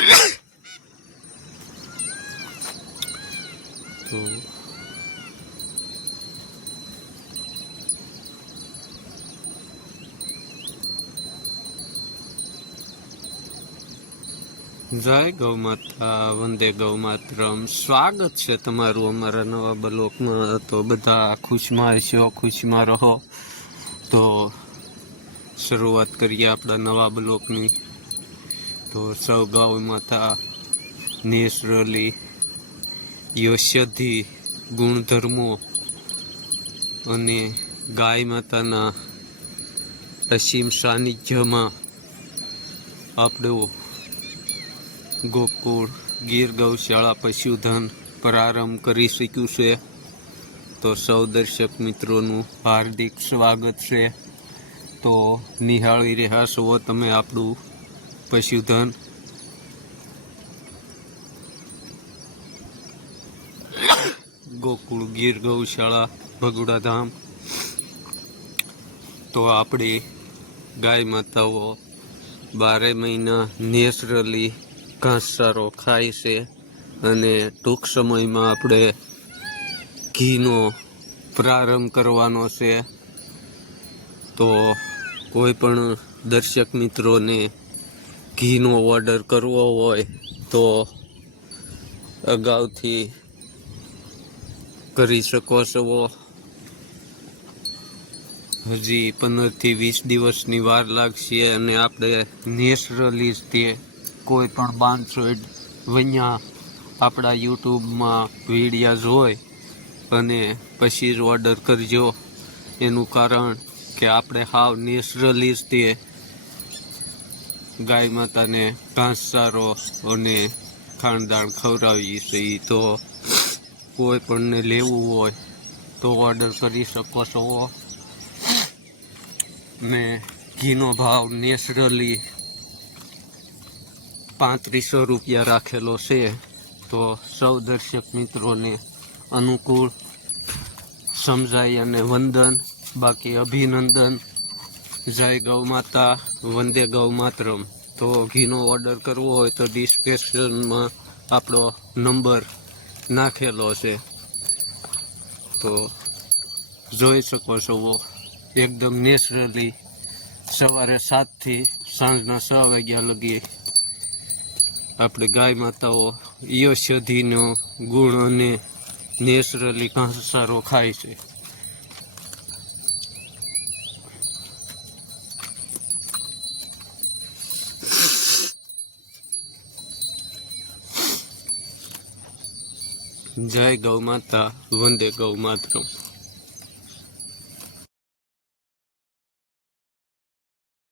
તો જય ગૌ માતા, વંદે ગૌ માતરમ। સ્વાગત છે તમારું અમારા નવા બ્લોકમાં। તો બધા ખુશમાં હશો, ખુશમાં રહો। તો શરૂઆત કરીએ આપણા નવા બ્લોકની। તો સૌ ગૌ માતા નેચરલી ઔષધિ ગુણધર્મો અને ગાય માતાના અસીમ સાનિધ્યમાં આપણું ગોકુળ ગીર ગૌશાળા પશુધન પ્રારંભ કરી શક્યું છે। તો સૌ દર્શક મિત્રોનું હાર્દિક સ્વાગત છે। તો નિહાળી રહ્યા છો તમે આપણું પશુધન। ગોકુળ ગીર ગૌશાળા ભગુડા ધામ। તો આપણી ગાય માતાઓ 12 મહિના નેચરલી ઘાસચારો ખાય છે અને ટૂંક સમયમાં આપણે ઘીનો પ્રારંભ કરવાનો છે। તો કોઈ પણ દર્શક મિત્રોને ઘીનો ઓર્ડર કરવો હોય તો અગાઉથી કરી શકો છો। હજી 15 થી 20 દિવસની વાર લાગશે અને આપણે નેચરલી તે કોઈ પણ બાંધછોડ વઅહીંયા આપણા યુટ્યુબમાં વિડીયા જોઈ અને પછી જ ઓર્ડર કરજો। એનું કારણ કે આપણે હાવ નેચરલી જ તે ગાય માતાને ઘાસચારો અને ખાંડદાણ ખવડાવીએ છીએ। તો કોઈ પણને લેવું હોય તો ઓર્ડર કરી શકો છો। ને ઘીનો ભાવ નેચરલી 3500 રૂપિયા રાખેલો છે। તો સૌ દર્શક મિત્રોને અનુકૂળ સમજાય અને વંદન, બાકી અભિનંદન। જય ગૌ માતા, વંદે ગૌ માતરમ। તો ઘીનો ઓર્ડર કરવો હોય તો ડિસ્ક્રિપ્શનમાં આપણો નંબર નાખેલો છે। તો જોઈ શકો છો એકદમ નેચરલી સવારે 7 થી સાંજના 6 વાગ્યા લગી આપણે ગાય માતાઓ ઔષધિનો ગુણ અને નેચરલી ઘાસચારો ખાય છે। જય ગૌ માતા, વંદે ગૌ માતરમ।